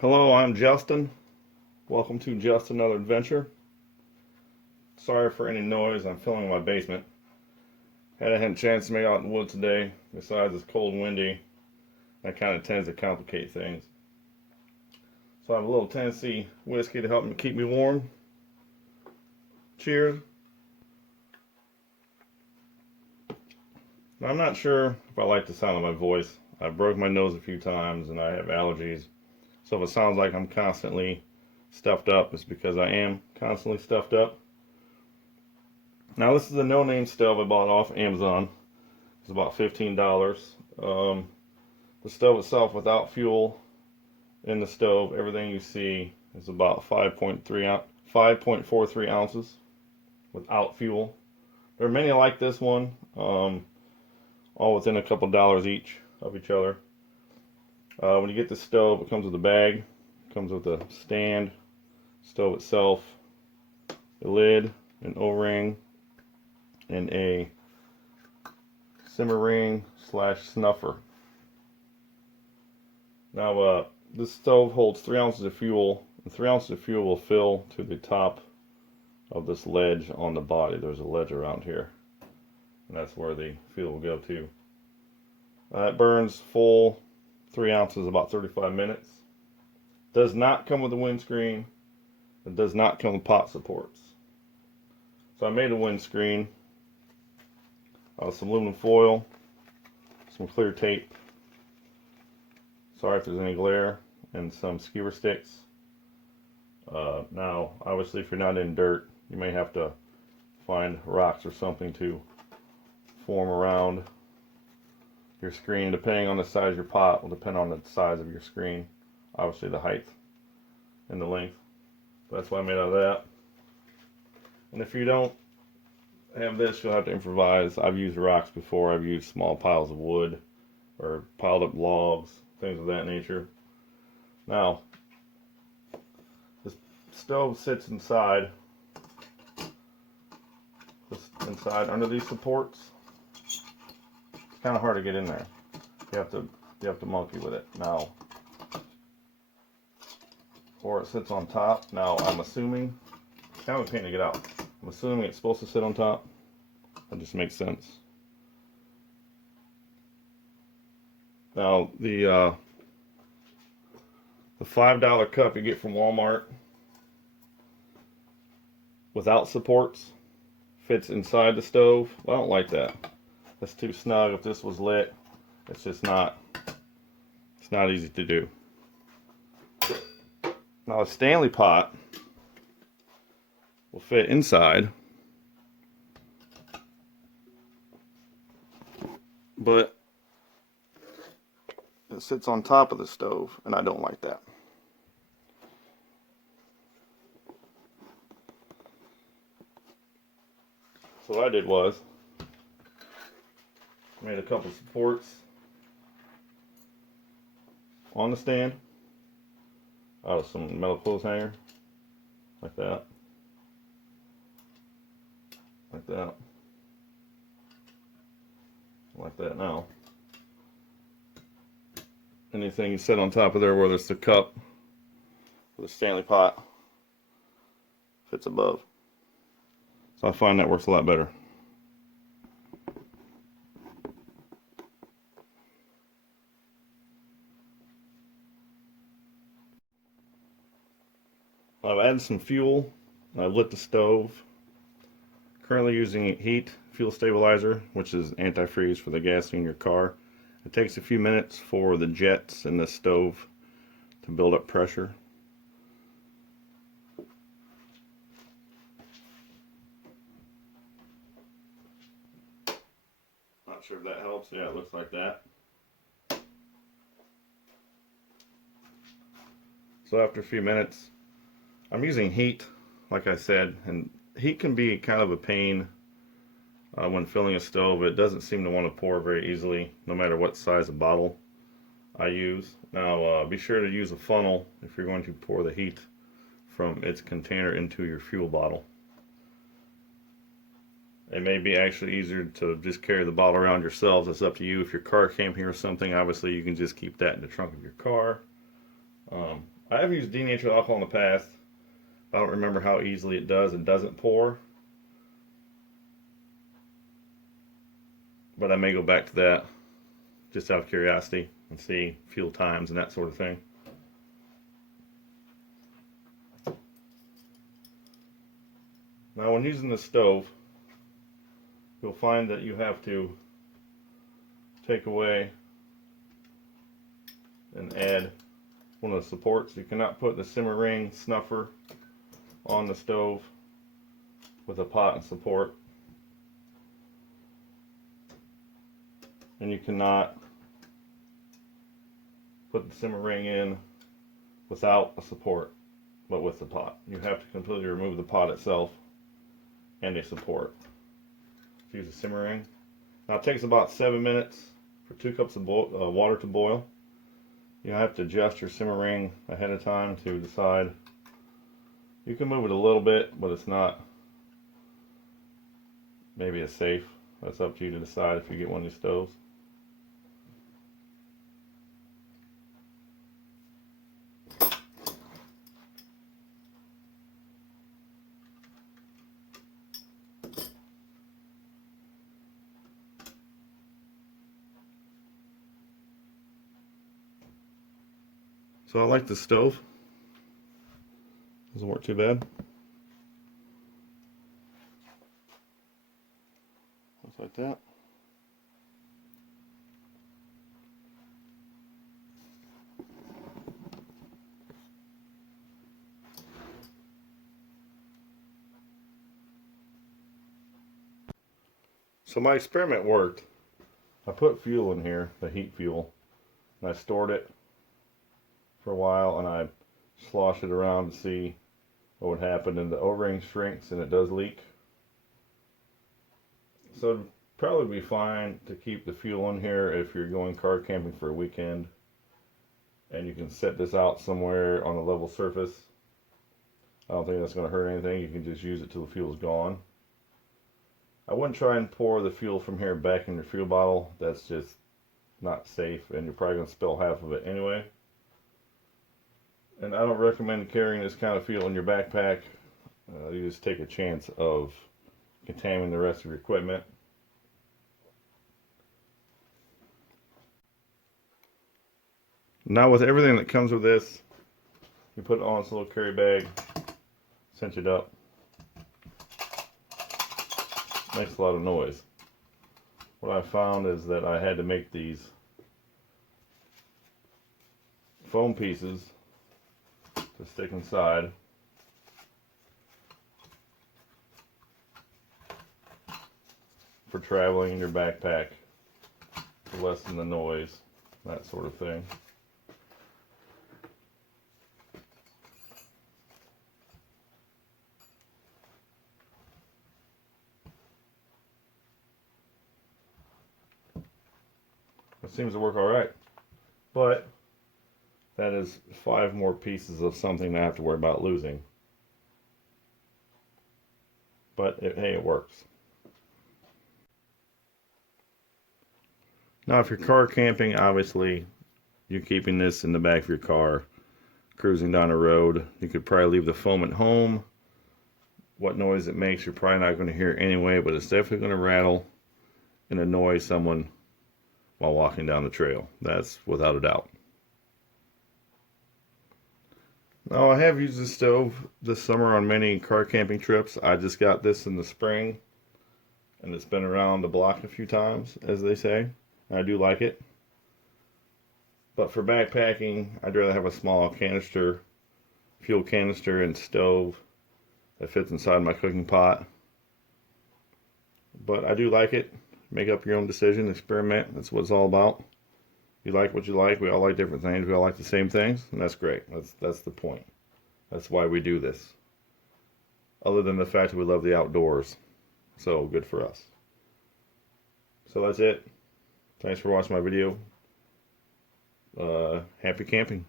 Hello, I'm Justin. Welcome to Just Another Adventure. Sorry for any noise, I'm filming my basement. Hadn't had a chance to make out in the woods today. Besides, it's cold and windy. That kind of tends to complicate things. So I have a little Tennessee whiskey to help me keep me warm. Cheers. Now, I'm not sure if I like the sound of my voice. I've broke my nose a few times and I have allergies. So if it sounds like I'm constantly stuffed up, it's because I am constantly stuffed up. Now this is a no-name stove I bought off Amazon. It's about $15. The stove itself, without fuel in the stove, everything you see is about 5.43 ounces without fuel. There are many like this one, all within a couple dollars each of each other. When you get the stove, it comes with a bag, it comes with a stand, stove itself, a lid, an O-ring, and a simmer ring / snuffer. Now, this stove holds 3 ounces of fuel, and 3 ounces of fuel will fill to the top of this ledge on the body. There's a ledge around here, and that's where the fuel will go to. It burns full 3 ounces about 35 minutes. Does not come with a windscreen. It does not come with pot supports. So I made a windscreen. Some aluminum foil, some clear tape. Sorry if there's any glare, and some skewer sticks. Now, obviously, if you're not in dirt, you may have to find rocks or something to form around your screen. Depending on the size of your pot, will depend on the size of your screen. Obviously, the height and the length. But that's what I made out of that. And if you don't have this, you'll have to improvise. I've used rocks before. I've used small piles of wood or piled up logs, things of that nature. Now, this stove sits inside under these supports. It's kind of hard to get in there. You have to monkey with it. Now, or it sits on top. Now, I'm assuming, it's kind of a pain to get out. I'm assuming it's supposed to sit on top. That just makes sense. Now, the $5 cup you get from Walmart without supports fits inside the stove. Well, I don't like that. That's too snug. If this was lit, it's just not, it's not easy to do. Now, a Stanley pot will fit inside, but it sits on top of the stove, and I don't like that. So what I did was made a couple supports on the stand out of some metal clothes hanger, like that, like that, like that. Now, anything you set on top of there, whether it's the cup or the Stanley pot, fits above. So I find that works a lot better. I've added some fuel. I've lit the stove. Currently using heat fuel stabilizer, which is antifreeze for the gas in your car. It takes a few minutes for the jets in the stove to build up pressure. Not sure if that helps. Yeah, it looks like that. So after a few minutes, I'm using heat, like I said, and heat can be kind of a pain when filling a stove. It doesn't seem to want to pour very easily, no matter what size of bottle I use. Now, be sure to use a funnel if you're going to pour the heat from its container into your fuel bottle. It may be actually easier to just carry the bottle around yourselves. It's up to you. If your car came here or something, obviously you can just keep that in the trunk of your car. I have used denatured alcohol in the past. I don't remember how easily it does and doesn't pour. But I may go back to that just out of curiosity and see fuel times and that sort of thing. Now when using the stove, you'll find that you have to take away and add one of the supports. You cannot put the simmer ring snuffer on the stove with a pot and support. And you cannot put the simmer ring in without a support, but with the pot. You have to completely remove the pot itself and a support to use a simmer ring. Now it takes about 7 minutes for 2 cups of water to boil. You have to adjust your simmer ring ahead of time to decide. You can move it a little bit, but it's not maybe as safe. That's up to you to decide if you get one of these stoves. So I like the stove. Doesn't work too bad. Looks like that. So my experiment worked. I put fuel in here, the heat fuel, and I stored it for a while, and I slosh it around to see what would happen, and the O-ring shrinks and it does leak. So it'd probably be fine to keep the fuel in here if you're going car camping for a weekend, and you can set this out somewhere on a level surface. I don't think that's going to hurt anything. You can just use it till the fuel's gone. I wouldn't try and pour the fuel from here back in your fuel bottle. That's just not safe, and you're probably going to spill half of it anyway. And I don't recommend carrying this kind of fuel in your backpack. You just take a chance of contaminating the rest of your equipment. Now with everything that comes with this, you put it on this little carry bag, cinch it up. Makes a lot of noise. What I found is that I had to make these foam pieces to stick inside. For traveling in your backpack to lessen the noise, that sort of thing. It seems to work alright, but that is 5 more pieces of something I have to worry about losing. But hey, it works. Now if you're car camping, obviously you're keeping this in the back of your car, cruising down the road. You could probably leave the foam at home. What noise it makes you're probably not going to hear anyway, but it's definitely going to rattle and annoy someone while walking down the trail. That's without a doubt. Now I have used this stove this summer on many car camping trips. I just got this in the spring, and it's been around the block a few times, as they say. I do like it. But for backpacking, I'd rather have a small canister, fuel canister and stove that fits inside my cooking pot. But I do like it. Make up your own decision, experiment. That's what it's all about. You like what you like. We all like different things. We all like the same things, and that's great. That's the point. That's why we do this. Other than the fact that we love the outdoors. So, good for us. So that's it. Thanks for watching my video. Happy camping.